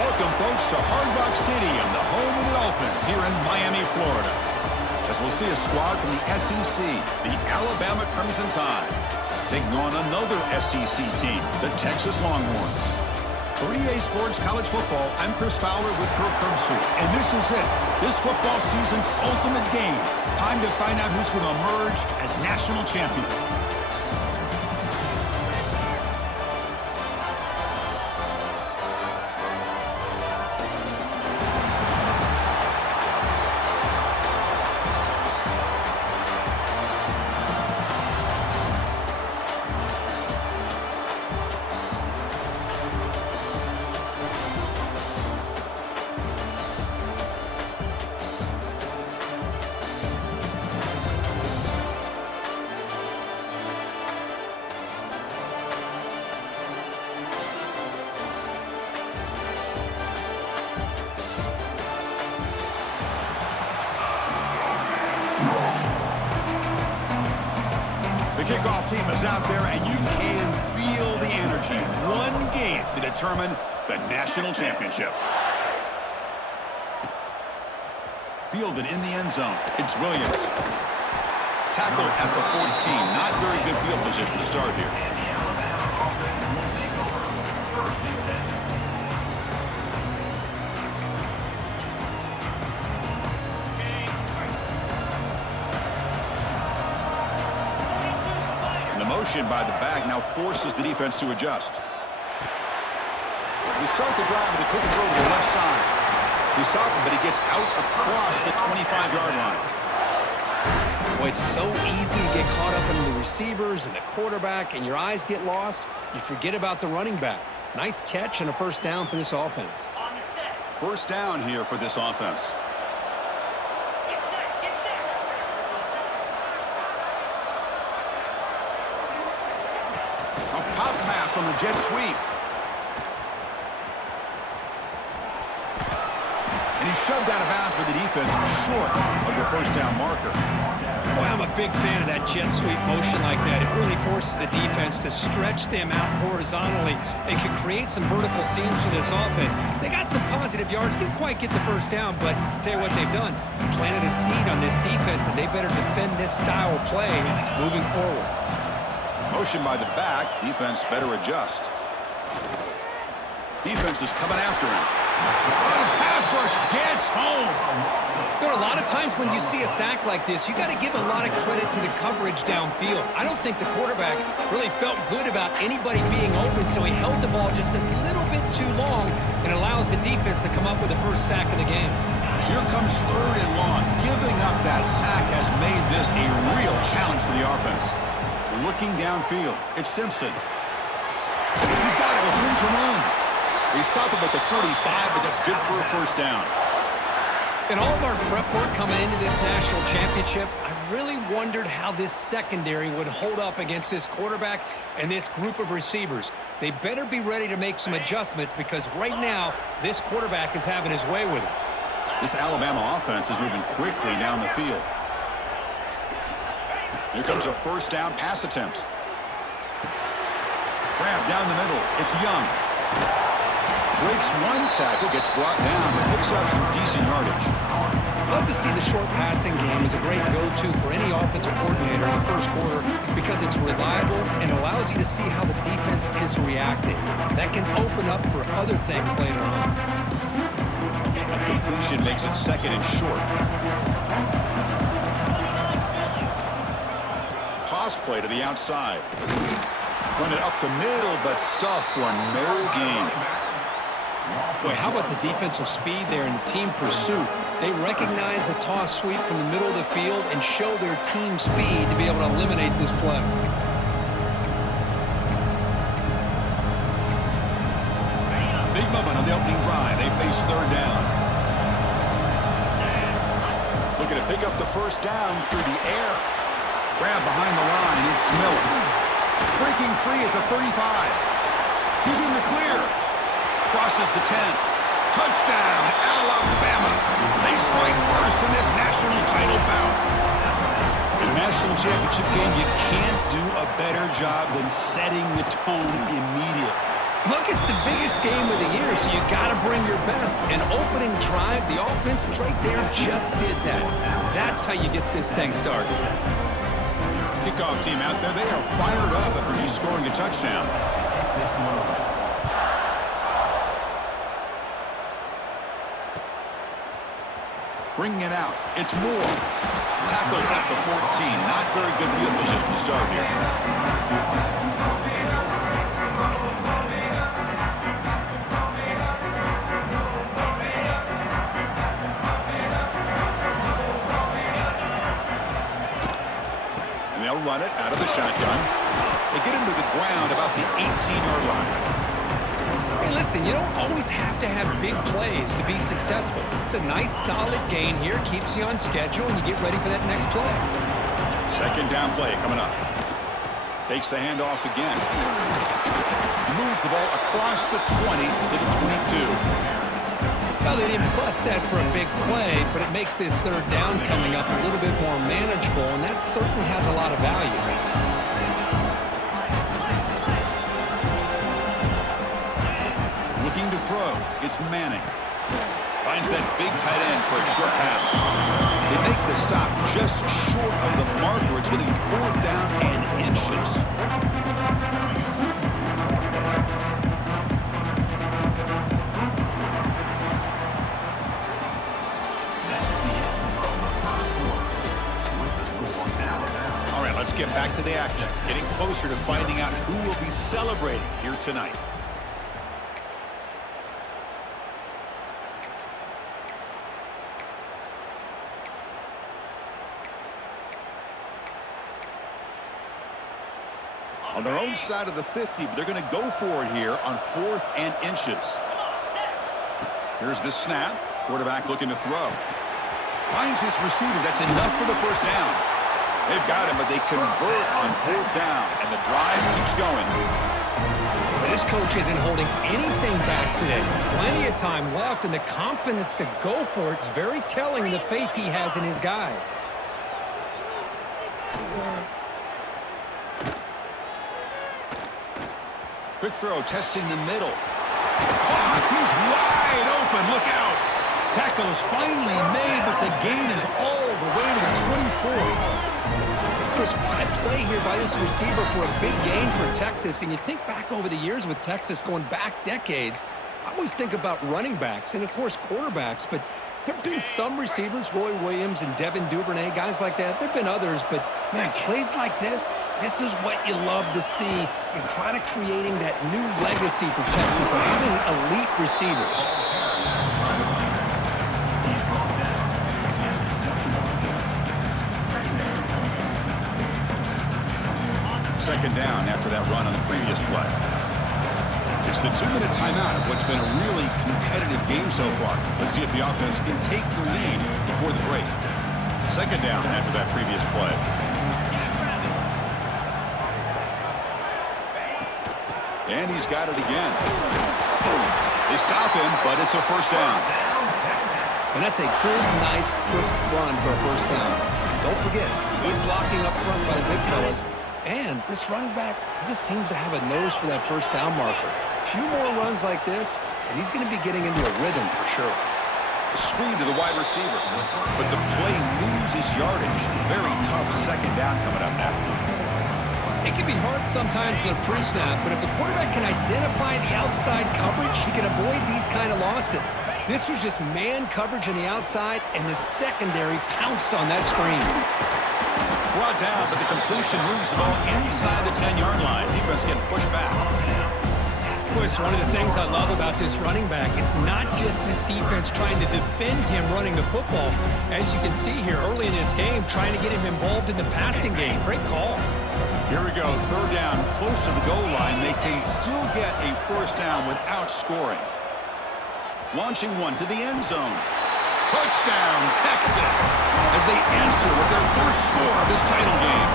Welcome, folks, to Hard Rock Stadium, the home of the Dolphins here in Miami, Florida. As we'll see a squad from the SEC, the Alabama Crimson Tide, taking on another SEC team, the Texas Longhorns. For EA Sports College Football, I'm Chris Fowler with Kirk Herbstreit, and this is it. This football season's ultimate game. Time to find out who's going to emerge as national champion. The kickoff team is out there, and you can feel the energy. One game to determine the national championship. Fielded in the end zone. It's Williams. Tackle at the 14. Not very good field position to start here. Motion by the back now forces the defense to adjust. We start the drive with a quick throw to the left side. He stopped him, but he gets out across the 25-yard line. Boy, it's so easy to get caught up in the receivers and the quarterback, and your eyes get lost. You forget about the running back. Nice catch and a first down for this offense. First down here for this offense. Pop pass on the jet sweep. And he's shoved out of bounds with the defense short of the first down marker. Boy, I'm a big fan of that jet sweep motion like that. It really forces the defense to stretch them out horizontally and can create some vertical seams for this offense. They got some positive yards, didn't quite get the first down, but I'll tell you what they've done. Planted a seed on this defense, and they better defend this style of play moving forward. Motion by the back. Defense better adjust. Defense is coming after him. The pass rush gets home. There are a lot of times when you see a sack like this, you got to give a lot of credit to the coverage downfield. I don't think the quarterback really felt good about anybody being open, so he held the ball just a little bit too long and allows the defense to come up with the first sack of the game. So here comes 3rd and long. Giving up that sack has made this a real challenge for the offense. Looking downfield, it's Simpson. He's got it with room to run. They stop him at the 45, but that's good for a first down. In all of our prep work coming into this national championship, I really wondered how this secondary would hold up against this quarterback and this group of receivers. They better be ready to make some adjustments because right now, this quarterback is having his way with it. This Alabama offense is moving quickly down the field. Here comes a first down pass attempt. Grab down the middle. It's Young. Breaks one tackle, gets brought down, but picks up some decent yardage. Love to see the short passing game as a great go-to for any offensive coordinator in the first quarter because it's reliable and allows you to see how the defense is reacting. That can open up for other things later on. A completion makes it 2nd and short. Toss play to the outside. Run it up the middle, but stuffed for no gain. Boy, how about the defensive speed there in team pursuit? They recognize the toss sweep from the middle of the field and show their team speed to be able to eliminate this play. Big moment on the opening drive. They face 3rd down. Looking to pick up the first down through the air. Grab behind the line. It's Miller. Breaking free at the 35. He's in the clear. Crosses the 10. Touchdown, Alabama. They strike first in this national title bout. In a national championship game, you can't do a better job than setting the tone immediately. Look, it's the biggest game of the year, so you got to bring your best. An opening drive, the offense right there just did that. That's how you get this thing started. Kickoff team out there, they are fired up after just scoring a touchdown. Bringing it out, it's Moore. Tackled at the 14. Not very good field position to start here. And they'll run it out of the shotgun. They get him to the ground about the 18-yard line. Hey, listen, you don't always have to have big plays to be successful. It's a nice, solid gain here. Keeps you on schedule, and you get ready for that next play. Second down play coming up. Takes the handoff again. Moves the ball across the 20 to the 22. Well, they didn't bust that for a big play, but it makes this third down coming up a little bit more manageable, and that certainly has a lot of value. Looking to throw. It's Manning. Finds that big tight end for a short pass. They make the stop just short of the marker. It's getting 4th down and inches. All right, let's get back to the action. Getting closer to finding out who will be celebrating here tonight. On their own side of the 50, but they're going to go for it here on 4th and inches. Here's the snap. Quarterback looking to throw. Finds his receiver. That's enough for the first down. They've got him, but they convert on 4th down, and the drive keeps going. This coach isn't holding anything back today. Plenty of time left, and the confidence to go for it is very telling in the faith he has in his guys. Quick throw, testing the middle. Oh, he's wide open. Look out. Tackle is finally made, but the gain is all the way to the 24. Chris, what a play here by this receiver for a big gain for Texas. And you think back over the years with Texas going back decades, I always think about running backs and, of course, quarterbacks. But there have been some receivers, Roy Williams and Devin Duvernay, guys like that. There have been others, but, man, plays like this is what you love to see and kind of creating that new legacy for Texas of having elite receivers. Second down after that run on the previous play. It's the 2-minute timeout of what's been a really competitive game so far. Let's see if the offense can take the lead before the break. Second down after that previous play. And he's got it again. They stop him, but it's a first down. And that's a good, nice, crisp run for a first down. Don't forget, good blocking up front by the big fellas. And this running back, he just seems to have a nose for that first down marker. A few more runs like this, and he's going to be getting into a rhythm for sure. A screen to the wide receiver, but the play loses yardage. Very tough second down coming up now. It can be hard sometimes in a pre-snap, but if the quarterback can identify the outside coverage, he can avoid these kind of losses. This was just man coverage on the outside, and the secondary pounced on that screen. Brought down, but the completion moves the ball inside the 10-yard line. Defense getting pushed back. Boy, it's one of the things I love about this running back. It's not just this defense trying to defend him running the football. As you can see here early in this game, trying to get him involved in the passing game. Great call. Here we go, third down, close to the goal line. They can still get a first down without scoring. Launching one to the end zone. Touchdown, Texas, as they answer with their first score of this title game.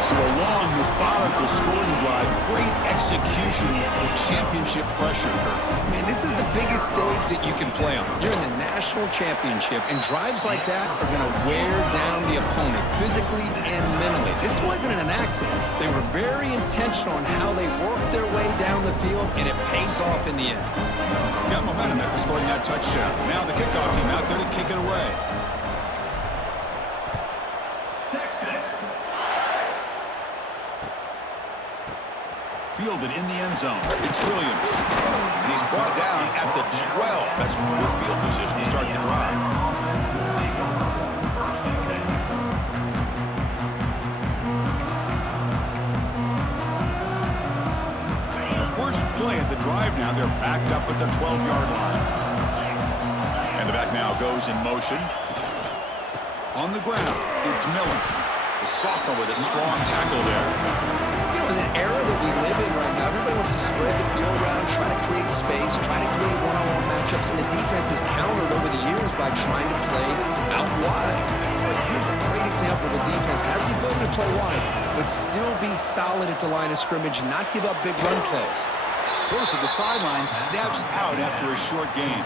So a long, methodical scoring drive, great execution. execution with championship pressure, Kirk. Man, this is the biggest stage that you can play on. You're in the national championship, and drives like that are going to wear down the opponent physically and mentally. This wasn't an accident. They were very intentional on how they worked their way down the field, and it pays off in the end. Got momentum after scoring that touchdown. Now the kickoff team out there to kick it away. Fielded in the end zone. It's Williams. And he's brought down at the 12. That's poor field position to start the drive. The first play at the drive now, they're backed up at the 12-yard line. And the back now goes in motion. On the ground, it's Miller. The sophomore with a strong tackle there. In an era that we live in right now, everybody wants to spread the field around, try to create space, try to create one-on-one matchups, and the defense has countered over the years by trying to play out wide. But here's a great example of a defense has the ability to play wide, but still be solid at the line of scrimmage and not give up big run plays. Goes to the sideline, steps out after a short gain.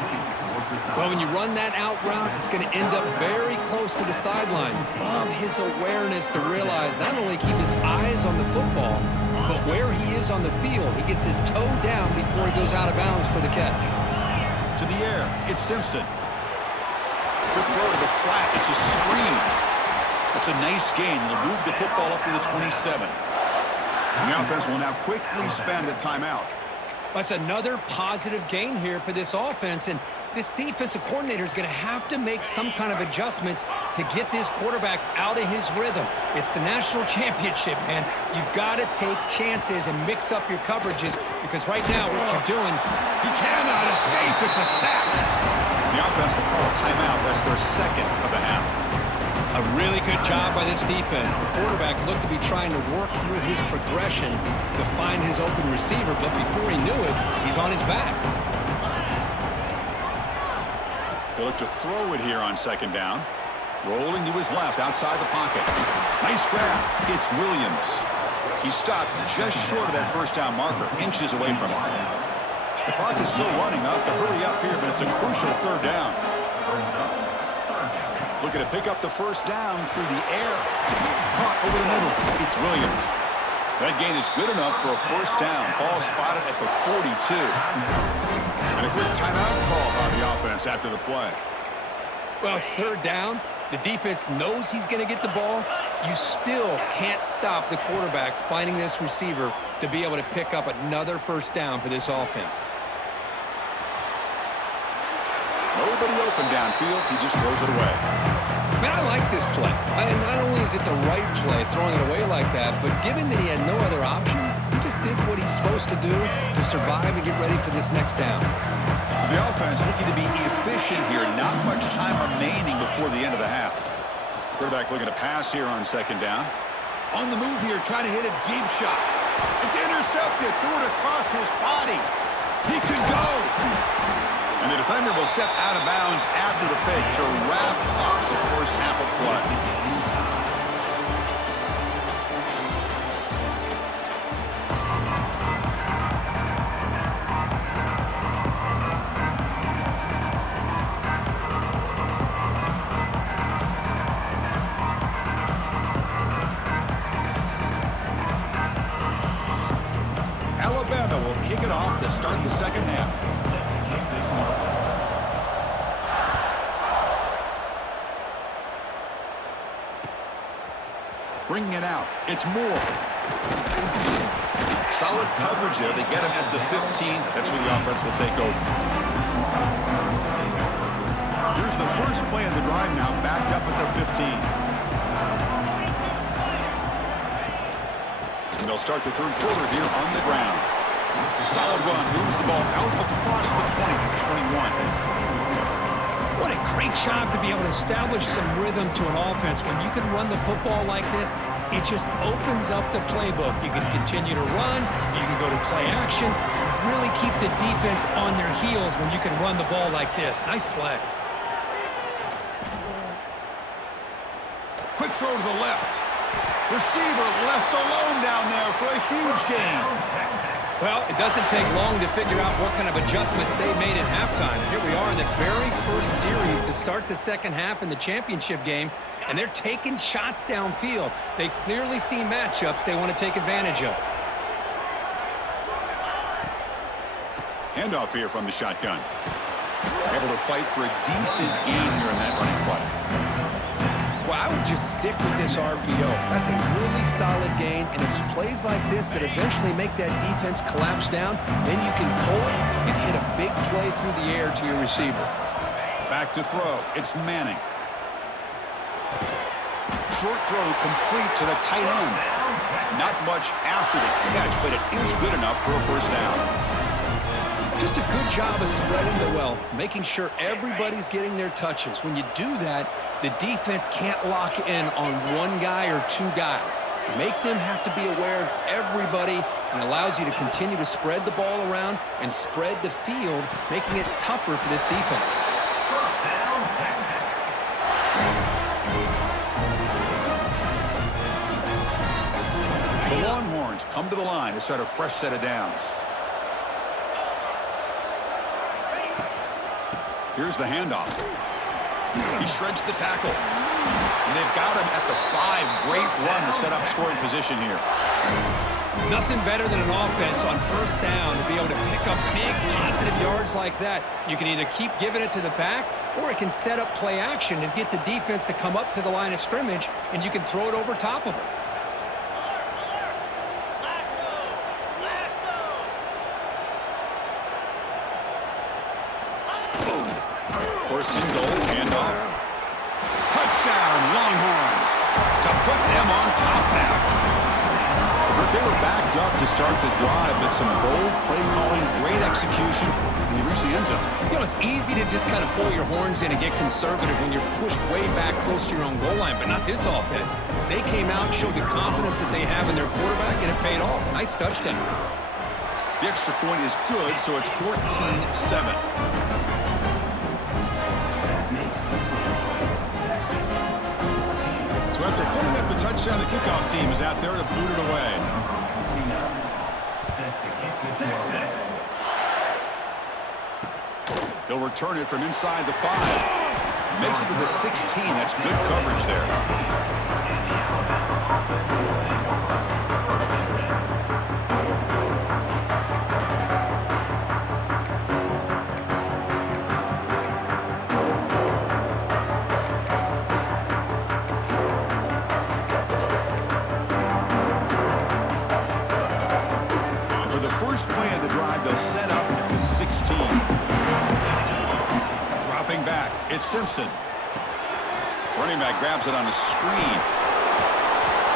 Well, when you run that out route, it's going to end up very close to the sideline. Love his awareness to realize not only keep his eyes on the football, but where he is on the field. He gets his toe down before he goes out of bounds for the catch. To the air, it's Simpson. Quick throw to the flat, it's a screen. It's a nice gain. He'll move the football up to the 27. And the offense will now quickly spend a timeout. That's another positive gain here for this offense, and this defensive coordinator is going to have to make some kind of adjustments to get this quarterback out of his rhythm. It's the national championship, man. You've got to take chances and mix up your coverages because right now what you're doing, he cannot escape. It's a sack. The offense will call a timeout. That's their second of the half. A really good job by this defense. The quarterback looked to be trying to work through his progressions to find his open receiver, but before he knew it, he's on his back. He'll look to throw it here on second down. Rolling to his left outside the pocket. Nice grab. It's Williams. He stopped just short of that first down marker, inches away from him. The clock is still running up to hurry up here, but it's a crucial third down. Looking to pick up the first down through the air. Caught over the middle. It's Williams. That gain is good enough for a first down. Ball spotted at the 42. And a quick timeout call by the offense after the play. Well, it's third down. The defense knows he's going to get the ball. You still can't stop the quarterback finding this receiver to be able to pick up another first down for this offense. Nobody open downfield. He just throws it away. Man, I like this play. And not only is it the right play, throwing it away like that, but given that he had no other option, he just did what he's supposed to do to survive and get ready for this next down. So the offense looking to be efficient here. Not much time remaining before the end of the half. Quarterback looking to pass here on second down. On the move here, trying to hit a deep shot. It's intercepted. Threw it across his body. He could go. And the defender will step out of bounds after the pick to wrap up the first half of play. Alabama will kick it off to start the second half. Bringing it out. It's Moore. Solid coverage there. They get him at the 15. That's where the offense will take over. Here's the first play of the drive now, backed up at the 15. And they'll start the third quarter here on the ground. Solid run. Moves the ball out across the 20 to 21. What a great job to be able to establish some rhythm to an offense. When you can run the football like this, it just opens up the playbook. You can continue to run. You can go to play action. You really keep the defense on their heels when you can run the ball like this. Nice play. Quick throw to the left. Receiver left alone down there for a huge gain. Well, it doesn't take long to figure out what kind of adjustments they made at halftime. Here we are in the very first series to start the second half in the championship game, and they're taking shots downfield. They clearly see matchups they want to take advantage of. Handoff here from the shotgun. Able to fight for a decent gain here in that running play. Well, I would just stick with this RPO. That's a really solid gain, and it's plays like this that eventually make that defense collapse down. Then you can pull it and hit a big play through the air to your receiver. Back to throw. It's Manning. Short throw complete to the tight end. Not much after the catch, but it is good enough for a first down. Just a good job of spreading the wealth, making sure everybody's getting their touches. When you do that, the defense can't lock in on one guy or two guys. Make them have to be aware of everybody, and allows you to continue to spread the ball around and spread the field, making it tougher for this defense. The Longhorns come to the line to start a fresh set of downs. Here's the handoff. He shreds the tackle. And they've got him at the 5. Great run to set up scoring position here. Nothing better than an offense on first down to be able to pick up big positive yards like that. You can either keep giving it to the back, or it can set up play action and get the defense to come up to the line of scrimmage, and you can throw it over top of it. First and goal, handoff. Touchdown, Longhorns. To put them on top now. But they were backed up to start the drive, but some bold play calling, great execution, and they reached the end zone. You know, it's easy to just kind of pull your horns in and get conservative when you're pushed way back close to your own goal line, but not this offense. They came out and showed the confidence that they have in their quarterback, and it paid off. Nice touchdown. The extra point is good, so it's 14-7. So after putting up a touchdown, the kickoff team is out there to boot it away. He'll return it from inside the 5. Makes it to the 16. That's good coverage there. First play of the drive, they'll set up at the 16. Dropping back, it's Simpson. Running back grabs it on a screen.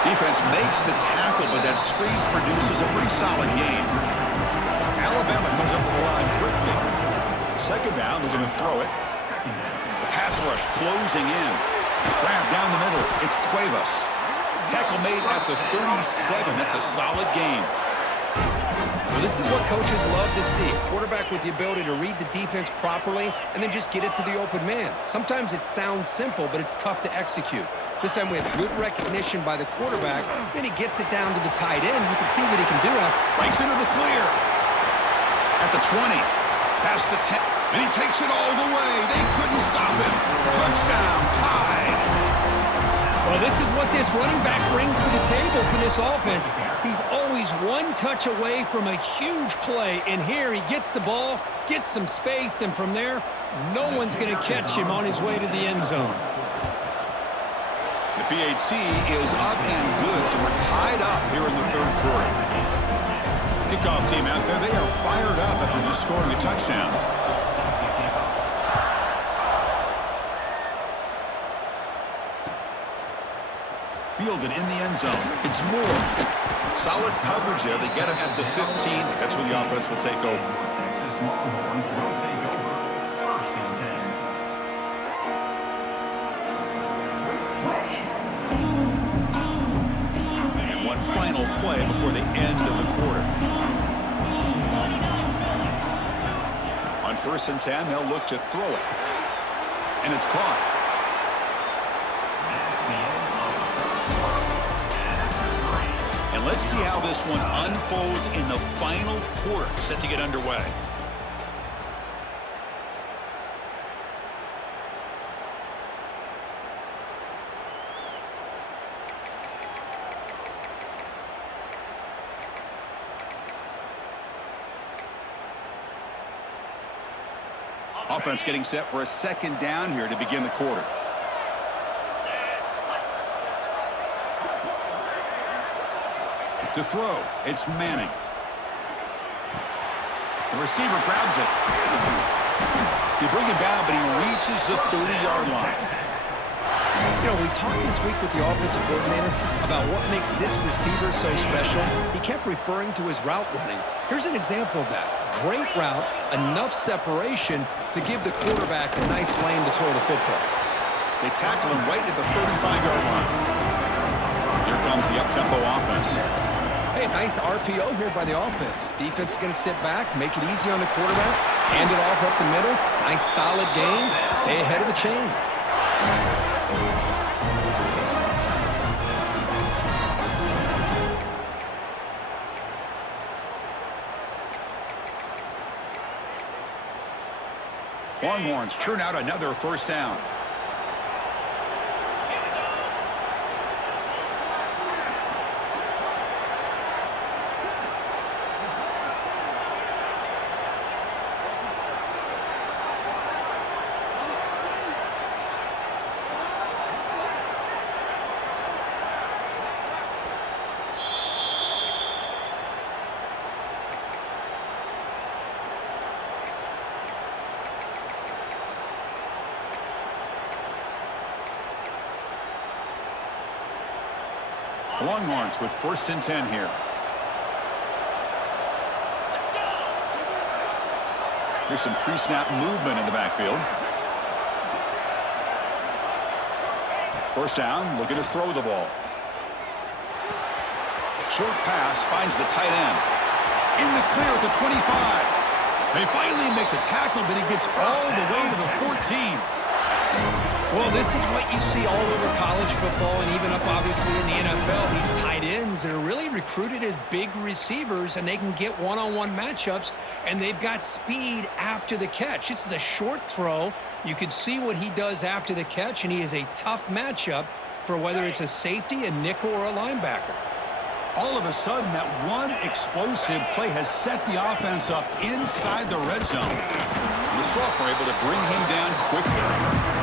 Defense makes the tackle, but that screen produces a pretty solid gain. Alabama comes up to the line quickly. Second down, they're going to throw it. The pass rush closing in. Grab down the middle, it's Cuevas. Tackle made at the 37. That's a solid gain. Well, this is what coaches love to see. A quarterback with the ability to read the defense properly and then just get it to the open man. Sometimes it sounds simple, but it's tough to execute. This time we have good recognition by the quarterback. Then he gets it down to the tight end. You can see what he can do. Breaks into the clear. At the 20. Past the 10. And he takes it all the way. They couldn't stop him. Touchdown. Tied. Well, this is what this running back brings to the table for this offense. He's always one touch away from a huge play, and here he gets the ball, gets some space, and from there, no one's going to catch him on his way to the end zone. The PAT is up and good, so we're tied up here in the third quarter. Kickoff team out there, they are fired up after just scoring a touchdown. Fielded in the end zone. It's Moore. Solid coverage there. They get him at the 15. That's where the offense will take over. And one final play before the end of the quarter. On 1st and 10, they'll look to throw it. And it's caught. Let's see how this one unfolds in the final quarter set to get underway. Offense getting set for a second down here to begin the quarter. To throw, it's Manning. The receiver grabs it. You bring him down, but he reaches the 30-yard line. You know, we talked this week with the offensive coordinator about what makes this receiver so special. He kept referring to his route running. Here's an example of that. Great route, enough separation to give the quarterback a nice lane to throw the football. They tackle him right at the 35-yard line. Here comes the up-tempo offense. Hey, nice RPO here by the offense. Defense is going to sit back, make it easy on the quarterback, hand it off up the middle. Nice solid gain. Stay ahead of the chains. Longhorns churn out another first down. Longhorns with 1st and 10 here. Here's some pre-snap movement in the backfield. First down, looking to throw the ball. Short pass finds the tight end. In the clear at the 25. They finally make the tackle, but he gets all the way to the 14. Well, this is what you see all over college football and even up, obviously, in the NFL. These tight ends that are really recruited as big receivers, and they can get one-on-one matchups, and they've got speed after the catch. This is a short throw. You can see what he does after the catch, and he is a tough matchup for whether it's a safety, a nickel, or a linebacker. All of a sudden, that one explosive play has set the offense up inside the red zone. The Sophomores were able to bring him down quickly.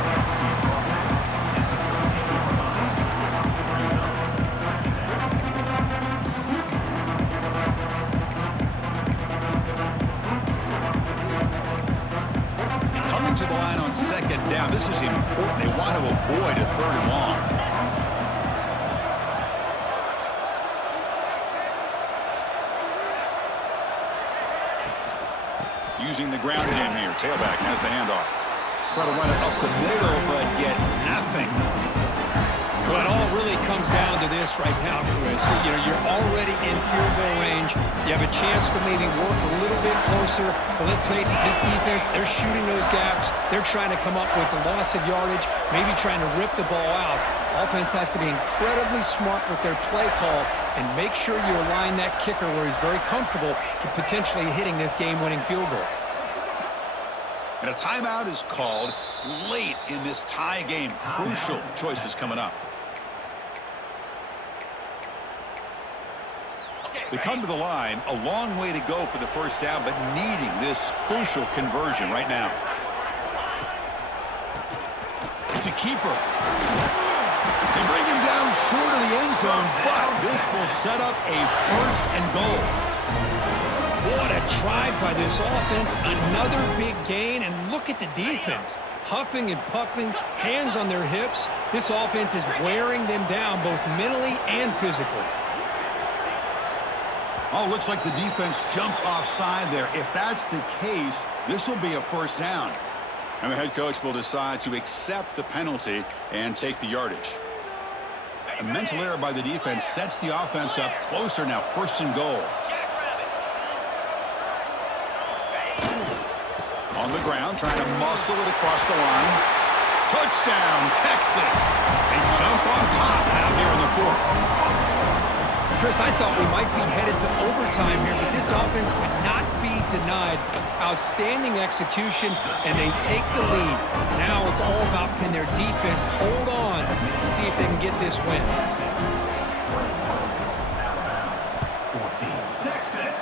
To the line on second down. This is important. They want to avoid a 3rd and long. Using the ground game here. Tailback has the handoff. Try to run it up the middle, but get nothing. Well, it all really comes down to this right now, Chris. You know, you're already in field goal range. You have a chance to maybe work a little bit closer. But let's face it, this defense, they're shooting those gaps. They're trying to come up with a loss of yardage, maybe trying to rip the ball out. Offense has to be incredibly smart with their play call and make sure you align that kicker where he's very comfortable to potentially hitting this game-winning field goal. And a timeout is called late in this tie game. Crucial choices coming up. They come to the line, a long way to go for the first down, but needing this crucial conversion right now. It's a keeper. They bring him down short of the end zone, but this will set up a 1st and goal. What a drive by this offense. Another big gain, and look at the defense. Huffing and puffing, hands on their hips. This offense is wearing them down both mentally and physically. Oh, looks like the defense jumped offside there. If that's the case, this will be a 1st down. And the head coach will decide to accept the penalty and take the yardage. A mental error by the defense sets the offense up closer now, 1st and goal. On the ground, trying to muscle it across the line. Touchdown, Texas. They jump on top out here in the 4th. Chris, I thought we might be headed to overtime here, but this offense would not be denied. Outstanding execution, and they take the lead. Now it's all about can their defense hold on to see if they can get this win. Texas.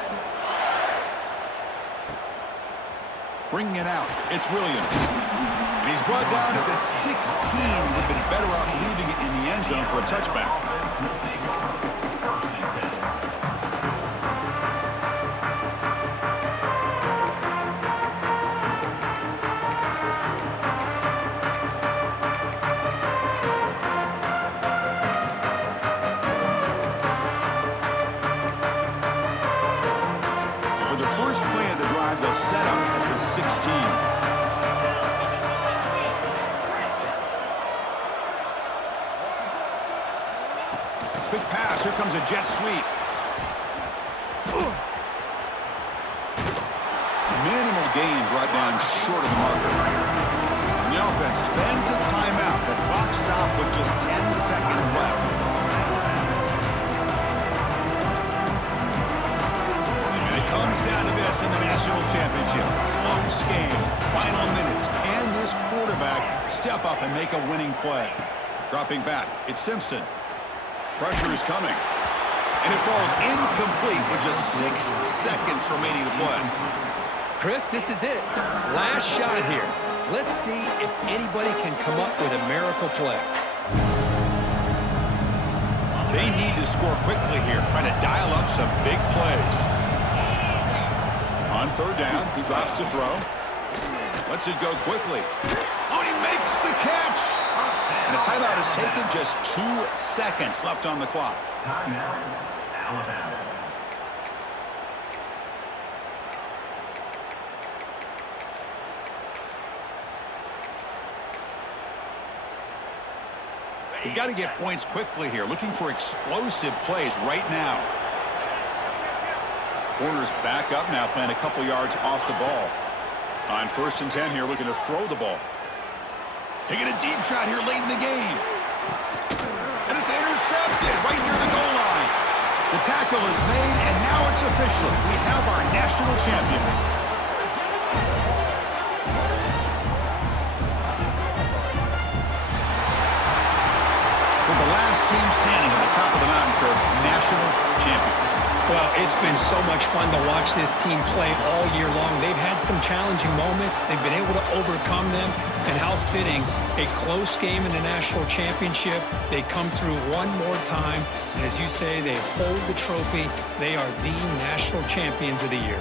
Bringing it out, it's Williams. And he's brought down at the 16. Would have been better off leaving it in the end zone for a touchback. For the first play of the drive, they'll set up at the 16. Quick pass. Here comes a jet sweep. Minimal gain brought down short of the marker. And the offense spends a timeout. The clock stopped with just 10 seconds left. And it comes down to this in the national championship. Close game. Final minutes. Can this quarterback step up and make a winning play? Dropping back. It's Simpson. Pressure is coming. And it falls incomplete with just 6 seconds remaining to play. Chris, this is it. Last shot here. Let's see if anybody can come up with a miracle play. They need to score quickly here, trying to dial up some big plays. On third down, he drops to throw. Lets it go quickly. Oh, he makes the catch! And a timeout is taken, just 2 seconds left on the clock. Timeout, Alabama. You've got to get points quickly here, looking for explosive plays right now. Corner's back up now, playing a couple yards off the ball. On 1st and 10 here, looking to throw the ball. Taking a deep shot here late in the game. And it's intercepted right near the goal line. The tackle is made, and now it's official. We have our national champions. With the last team standing at the top of the mountain for national champions. Well, it's been so much fun to watch this team play all year long. They've had some challenging moments. They've been able to overcome them. And how fitting, a close game in the national championship. They come through one more time. And as you say, they hold the trophy. They are the national champions of the year.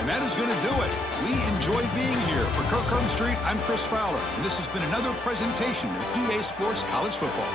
And that is going to do it. We enjoyed being here. For Kirk Street, I'm Chris Fowler. And this has been another presentation of EA Sports College Football.